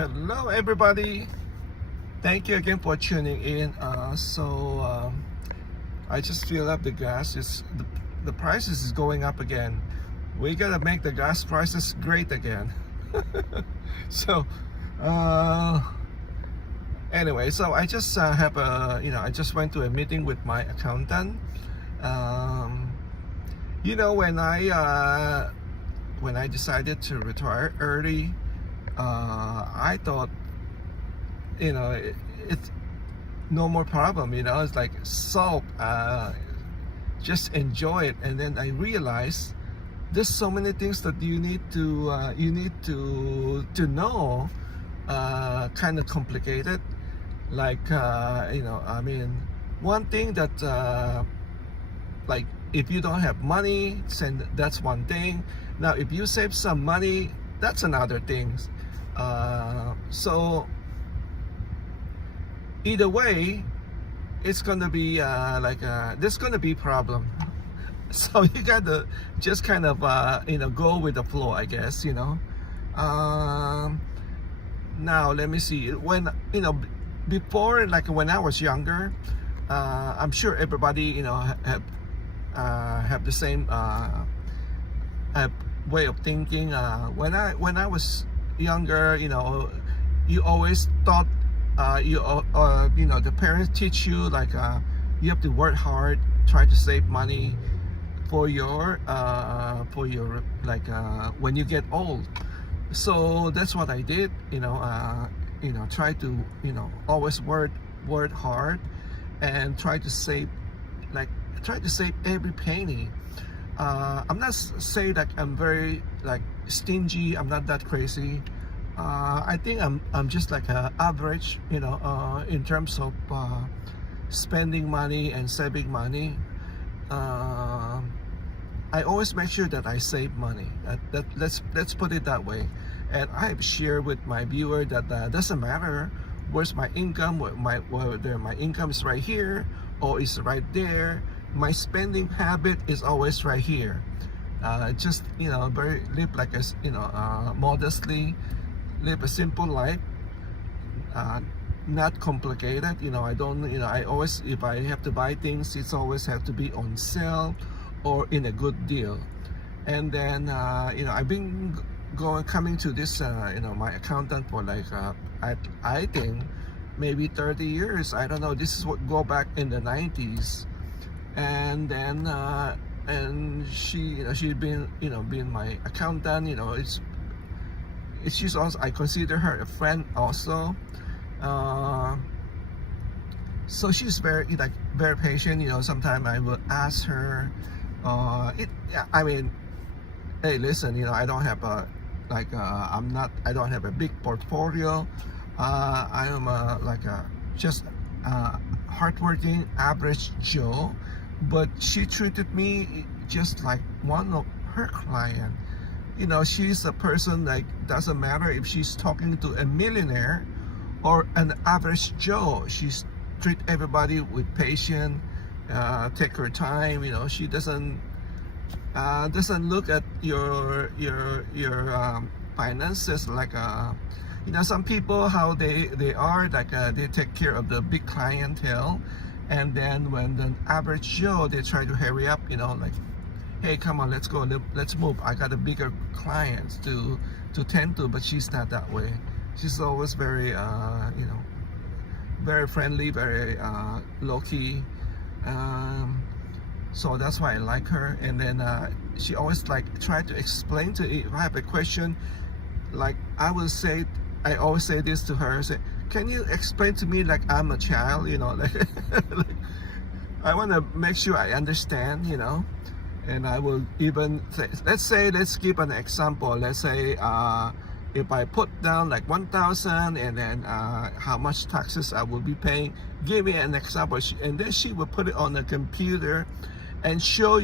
Hello, everybody. Thank you again for tuning in. I just filled up the gas. The prices is going up again. We gotta make the gas prices great again. so, uh, anyway, so I just have a I just went to a meeting with my accountant. Um, when I decided to retire early, I thought it's no more problem. It's like solved. Just enjoy it. And then I realized there's so many things that you need to know. Kind of complicated. Like one thing that like if you don't have money, then that's one thing. Now if you save some money, that's another thing. So either way, it's gonna be there's gonna be problem. So you gotta just kind of go with the flow, I guess. Now let me see. When before, like when I was younger, I'm sure everybody have the same way of thinking. When I was younger, you always thought the parents teach you like you have to work hard, try to save money for your when you get old. So that's what I did. Try to always work hard and try to save every penny. I'm not saying that I'm very stingy. I'm not that crazy. I think I'm just like an average, in terms of spending money and saving money. I always make sure that I save money. Let's put it that way. And I've shared with my viewer that doesn't matter where's my income, whether my income is right here or is right there. My spending habit is always right here. Just very live like a modestly, live a simple life, not complicated. I don't I always, if I have to buy things, it's always have to be on sale or in a good deal. And then I've been coming to this my accountant for I think maybe 30 years. I don't know, this is what go back in the 90s. And then and she's been my accountant. She's also, I consider her a friend also. So she's very patient. Sometimes I will ask her, hey, listen, I don't have I don't have a big portfolio. I am just hardworking average Joe. But she treated me just like one of her clients. She's a person, doesn't matter if she's talking to a millionaire or an average Joe. She's treat everybody with patience, take her time. She doesn't look at your finances like some people, how they are they take care of the big clientele. And then when the average Joe, they try to hurry up, hey, come on, let's go, let's move. I got a bigger clients to tend to. But she's not that way. She's always very, very friendly, very low-key. So that's why I like her. And then she always try to explain to if I have a question, I always say this to her, say, can you explain to me like I'm a child, I want to make sure I understand, and I will even say, let's give an example. Let's say if I put down 1,000 and then how much taxes I will be paying, give me an example. And then she will put it on the computer and show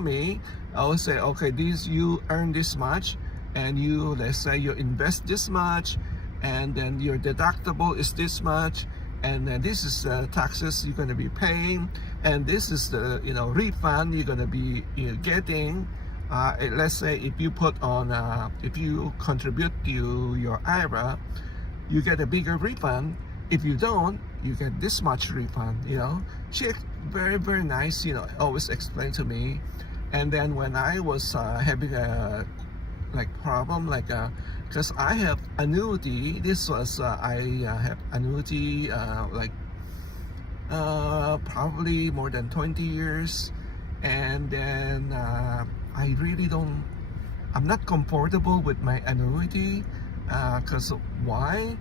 me. I will say, okay, you earn this much, and let's say you invest this much, and then your deductible is this much, and then this is the taxes you're going to be paying, and this is the refund you're going to be getting. Let's say if you put on if you contribute to your IRA, you get a bigger refund. If you don't, you get this much refund, you know. She very, very nice, you know, always explained to me. And then when I was having a like problem, like because I have annuity, this was I have annuity like probably more than 20 years, and then I really don't, I'm not comfortable with my annuity because why?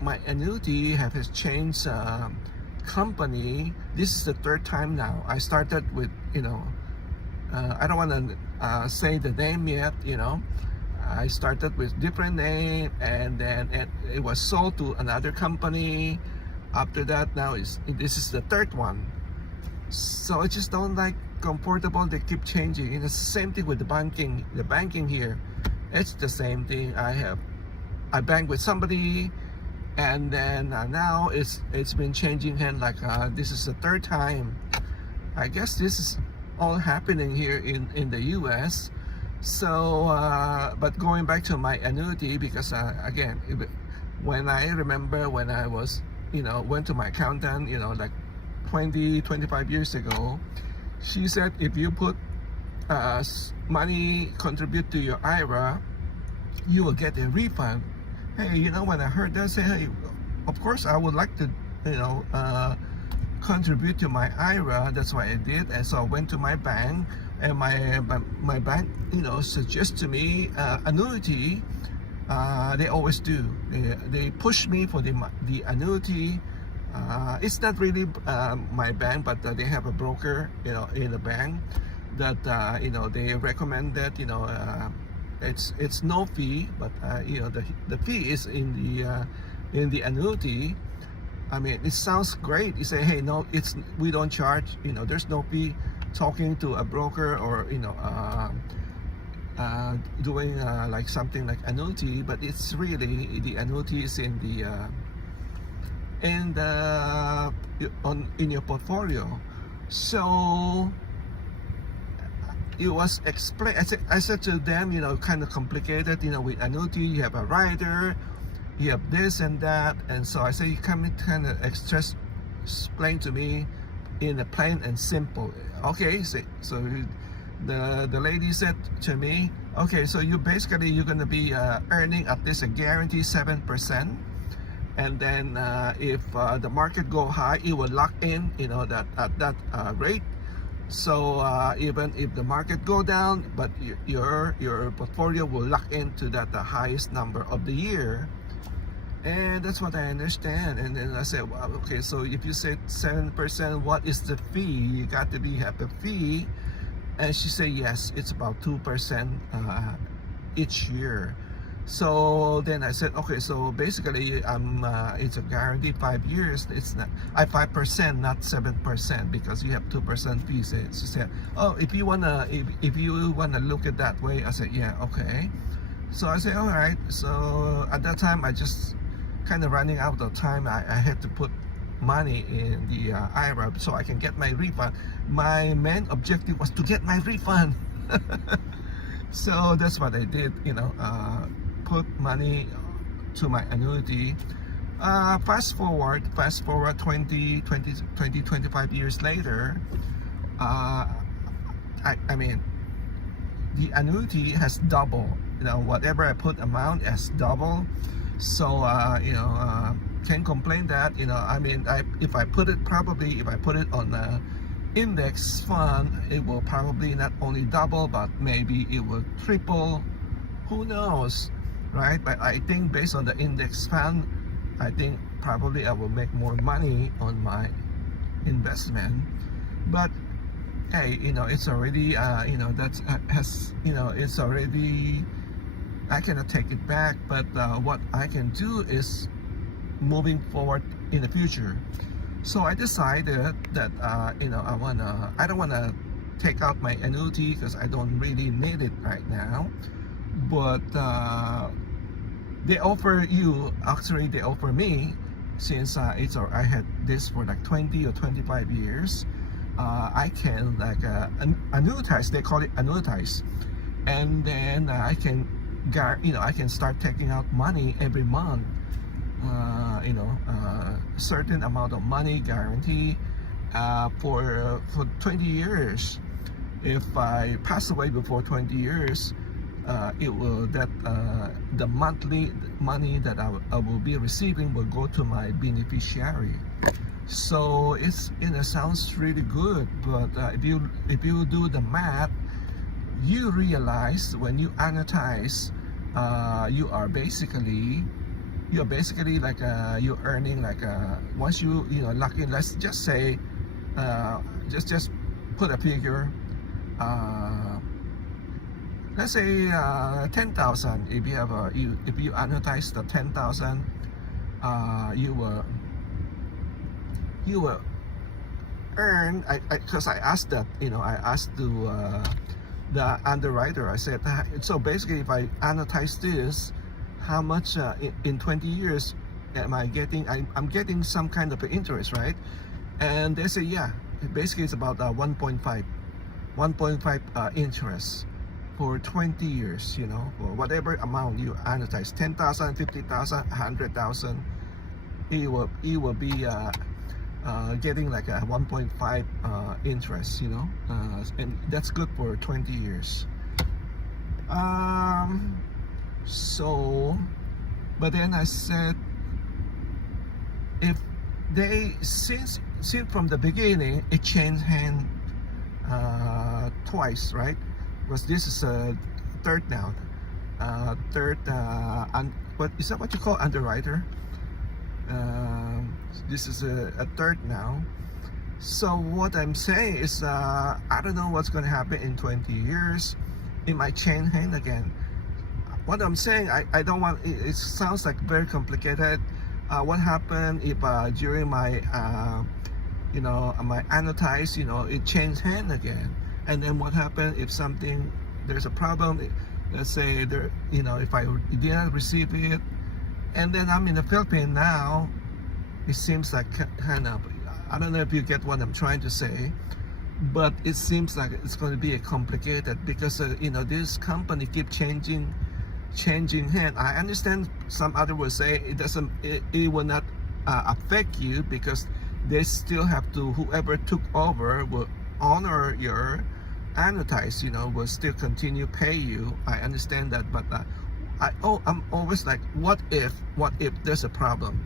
My annuity has changed company. This is the third time now. I started with, you know, I don't want to say the name yet, you know. I started with different name, and then it was sold to another company. After that, now this is the third one. So I just don't like comfortable. They keep changing. It's the same thing with the banking. The banking here, it's the same thing. I bank with somebody, and then now it's been changing hand. Like this is the third time. I guess this is all happening here in the US. So but going back to my annuity, because again, when I remember when I was, you know, went to my accountant, you know, like 25 years ago, she said if you put money contribute to your IRA, you will get a refund. Hey, you know, when I heard that, I say, hey, of course I would like to, you know, contribute to my IRA. That's what I did. And so I went to my bank, and my bank, you know, suggests to me annuity. They always do. They push me for the annuity. It's not really my bank, but they have a broker, you know, in the bank that you know, they recommend that, you know, it's no fee, but you know, the fee is in the annuity. I mean, it sounds great. You say, hey, no, we don't charge, you know, there's no fee talking to a broker, or you know, doing like something like annuity, but it's really the annuity is in your portfolio. So it was explained. I said to them, you know, kind of complicated, you know, with annuity you have a rider, you have this and that, and so I say you kind of explain to me in a plain and simple. Okay, so the lady said to me, okay, so you're going to be earning at least a guarantee 7%, and then if the market go high, it will lock in, you know, that at that rate. So even if the market go down, but your portfolio will lock into that the highest number of the year. And that's what I understand. And then I said, well, okay, so if you said 7%, what is the fee? You got to have a fee. And she said, yes, it's about 2% each year. So then I said, okay, so basically it's a guaranteed 5 years. It's not 5%, not 7%, because you have 2% fees. She said, oh, if you wanna look at that way. I said, yeah, okay. So I said, all right. So at that time, I just kind of running out of time. I had to put money in the IRA so I can get my refund. My main objective was to get my refund. So that's what I did, you know, put money to my annuity. Fast forward 25 years later, I mean, the annuity has doubled. You know, whatever I put amount has doubled. So you know, can't complain that, you know. I mean, if I put it on the index fund, it will probably not only double, but maybe it will triple. Who knows, right? But I think based on the index fund, I think probably I will make more money on my investment. But hey, you know, it's already you know, that has, you know, it's already, I cannot take it back. But what I can do is moving forward in the future. So I decided that you know, I don't wanna take out my annuity because I don't really need it right now. But they offer me, since I had this for like 20 or 25 years, I can like annuitize. They call it annuitize, and then I can I can start taking out money every month. Certain amount of money guarantee for 20 years. If I pass away before 20 years, the monthly money that I will be receiving will go to my beneficiary. So it sounds really good, but if you do the math, you realize when you annuitize, you're basically like you're earning like once you lock in. Let's just say just put a figure. Let's say 10,000. If you have if you annuitize the 10,000, you will earn. Because I asked that, I asked the underwriter. I said, so basically, if I annuitize this, how much in 20 years am I getting? I'm getting some kind of interest, right? And they say, yeah, basically it's about 1.5 interest for 20 years, for whatever amount you annuitize, 10,000, 50,000, 100,000, it will be getting like a 1.5 interest, and that's good for 20 years. So, but then I said, if they since from the beginning it changed hand twice, right? Because this is a third now. What is that? What you call underwriter? This is a third now. So what I'm saying is, I don't know what's going to happen in 20 years. It might change hand again. What I'm saying, I don't want. It sounds like very complicated. What happened if during my my annuitize, it changed hand again? And then what happened if there's a problem? Let's say if I didn't receive it, and then I'm in the Philippines now. It seems like kind of, I don't know if you get what I'm trying to say, but it seems like it's going to be complicated because this company keep changing hand. I understand some other will say it will not affect you because they still have to, whoever took over will honor your annuitize, will still continue pay you. I understand that, but I'm always like, what if there's a problem,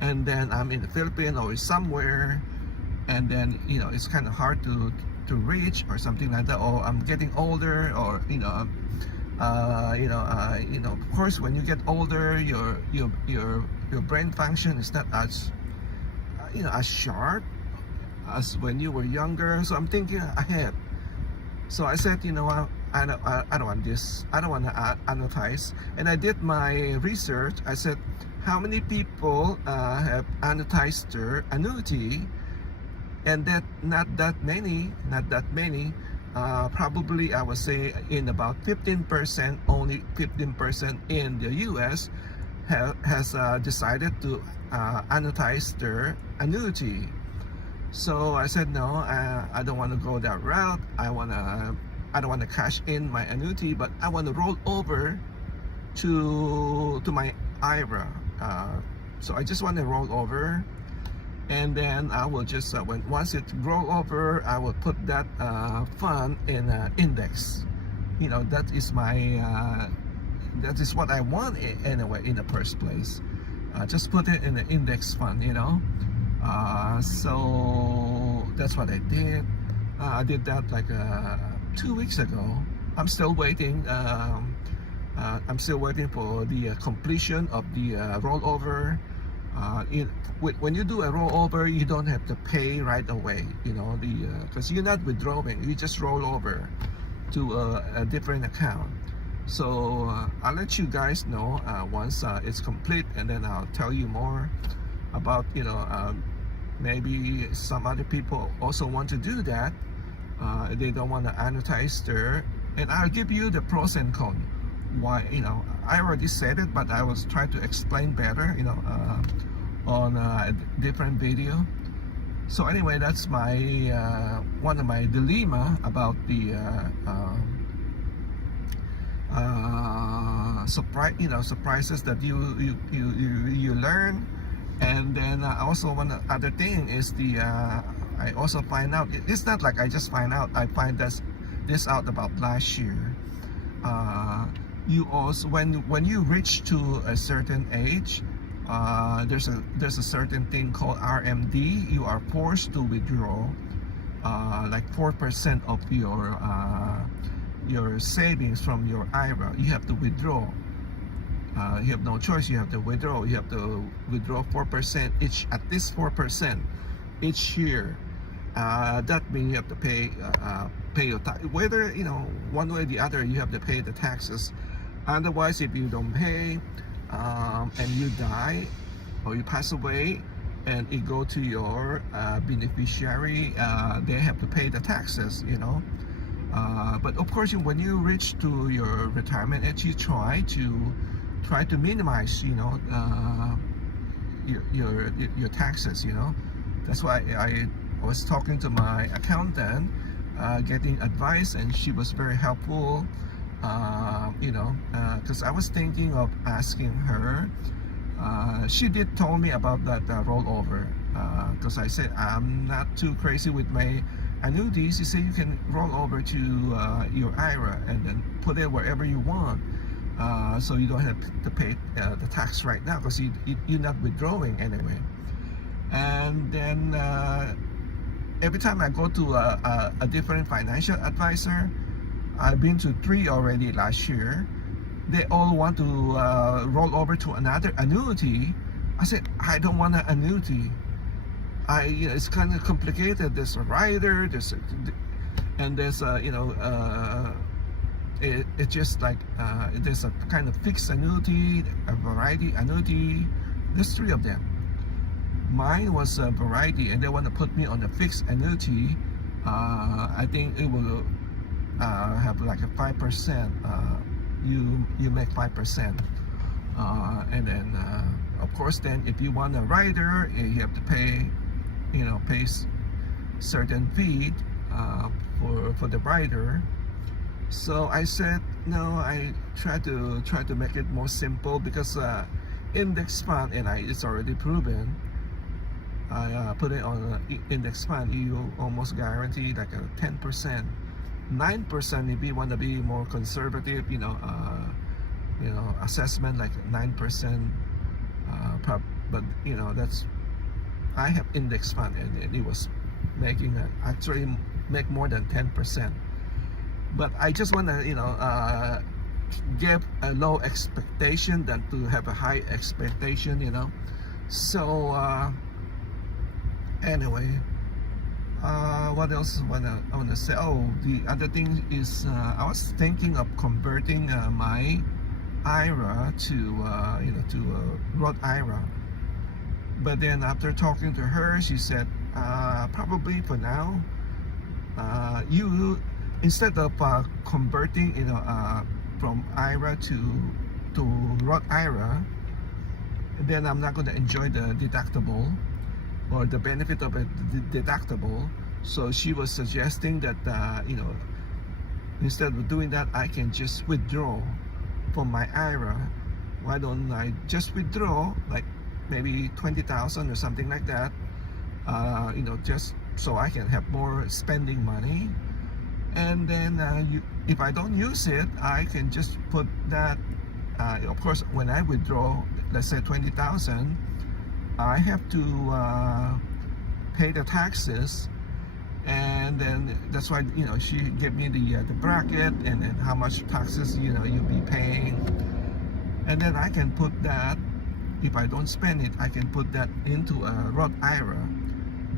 and then I'm in the Philippines or somewhere, and then it's kind of hard to reach or something like that, or I'm getting older, or of course when you get older, your brain function is not as as sharp as when you were younger. So I'm thinking ahead. So I said, I don't want this. I don't want to annuitize. And I did my research. I said, how many people have annuitized their annuity? And that not that many. Probably I would say in about 15%, only 15% in the US has decided to annuitize their annuity. So I said, no, I don't want to go that route. I don't want to cash in my annuity, but I want to roll over to my IRA. So I just want to roll over, and then I will just once it roll over, I will put that fund in index. That is my that is what I want anyway in the first place. Just put it in the index fund, so that's what I did. I did that like 2 weeks ago. I'm still waiting. I'm still waiting for the completion of the rollover. When you do a rollover, you don't have to pay right away. Because you're not withdrawing. You just roll over to a different account. So I'll let you guys know once it's complete, and then I'll tell you more about maybe some other people also want to do that. They don't want to annuitize their, and I'll give you the pros and cons. Why, I already said it, but I was trying to explain better, on a different video. So anyway, that's my one of my dilemma about the surprises that you learn. And then also one other thing is I also find out, it's not like I just find out, I find this out about last year. You also, when you reach to a certain age, there's a certain thing called RMD. You are forced to withdraw like 4% of your savings from your IRA. You have to withdraw. You have no choice. You have to withdraw. You have to withdraw 4% each, at least 4% each year. That means you have to pay your tax. Whether one way or the other, you have to pay the taxes. Otherwise, if you don't pay and you die or you pass away, and it go to your beneficiary, they have to pay the taxes. But of course, when you reach to your retirement age, you try to minimize, your taxes. That's why I was talking to my accountant, getting advice, and she was very helpful. Because I was thinking of asking her. She did tell me about that rollover. Because I said I'm not too crazy with my annuities. She said you can roll over to your IRA and then put it wherever you want. So you don't have to pay the tax right now because you're not withdrawing anyway. And then every time I go to a different financial advisor, I've been to 3 already last year, they all want to roll over to another annuity. I said, I don't want an annuity. It's kind of complicated. There's a rider, there's it's just like there's a kind of fixed annuity, a variety annuity. There's 3 of them. Mine was a variety, and they want to put me on a fixed annuity. I think it will have like a 5%. You make 5%, and then of course, then if you want a rider, you have to pay certain fee for the rider. So I said no. I try to make it more simple, because index fund, and it's already proven. I put it on an index fund. You almost guarantee like a 10%, 9% if you want to be more conservative. Assessment like 9%. But that's, I have index fund, and it was making actually make more than 10%. But I just want to give a low expectation than to have a high expectation. So anyway, what else I want to say? Oh, the other thing is I was thinking of converting my IRA to Roth IRA. But then after talking to her, she said probably for now, you, instead of converting from IRA to Roth IRA, then I'm not going to enjoy the deductible or the benefit of a deductible. So she was suggesting that instead of doing that, I can just withdraw from my IRA. Why don't I just withdraw like maybe 20,000 or something like that, just so I can have more spending money. And then if I don't use it, I can just put that, of course, when I withdraw, let's say 20,000, I have to pay the taxes. And then that's why she gave me the bracket, and then how much taxes you'll be paying. And then I can put that, if I don't spend it, I can put that into a Roth IRA.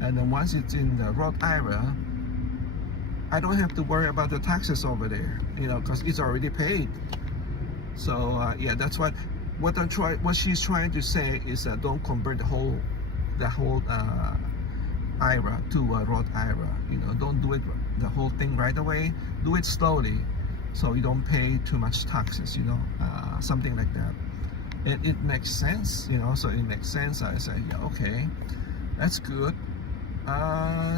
And then once it's in the Roth IRA, I don't have to worry about the taxes over there, because it's already paid. So yeah, that's what she's trying to say is don't convert the whole IRA to a Roth IRA. Don't do it the whole thing right away. Do it slowly, so you don't pay too much taxes. Something like that. And it makes sense. So it makes sense. I say, yeah, okay, that's good.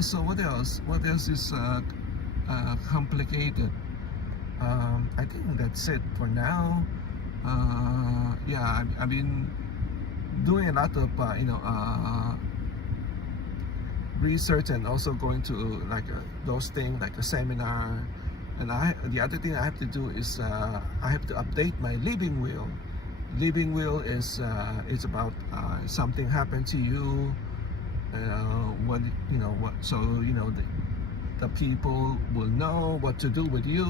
So what else? What else is complicated? I think that's it for now. Yeah, I've been doing a lot of research, and also going to like those things like a seminar. And the other thing I have to do is I have to update my living will. Living will is about something happened to you, what what, so the people will know what to do with you.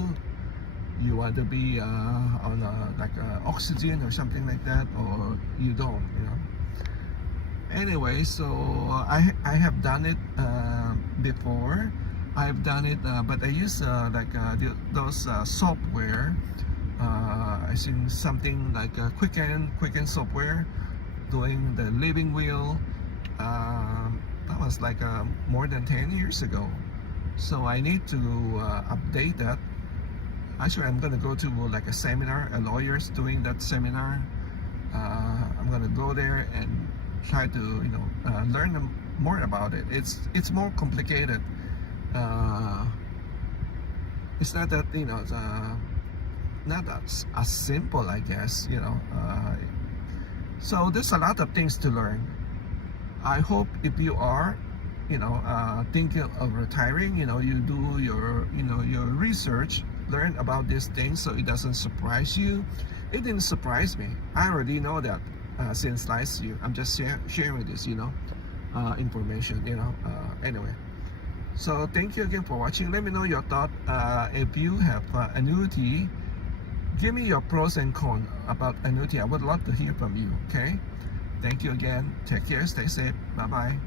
You want to be on oxygen or something like that, or you don't, Anyway, so I have done it before. I've done it, but I use those software. I think something like Quicken software, doing the living will. That was like more than 10 years ago. So I need to update that. Actually, I'm gonna go to like a seminar. A lawyer's doing that seminar. I'm gonna go there and try to learn more about it. It's more complicated. It's not that not as simple, I guess. So there's a lot of things to learn. I hope if you are thinking of retiring, you do your your research, learn about these things, so it doesn't surprise you. It didn't surprise me. I already know that since last year. I'm just sharing this information. Anyway, so thank you again for watching. Let me know your thought. If you have annuity, give me your pros and cons about annuity. I would love to hear from you. Okay, thank you again. Take care, stay safe. Bye bye.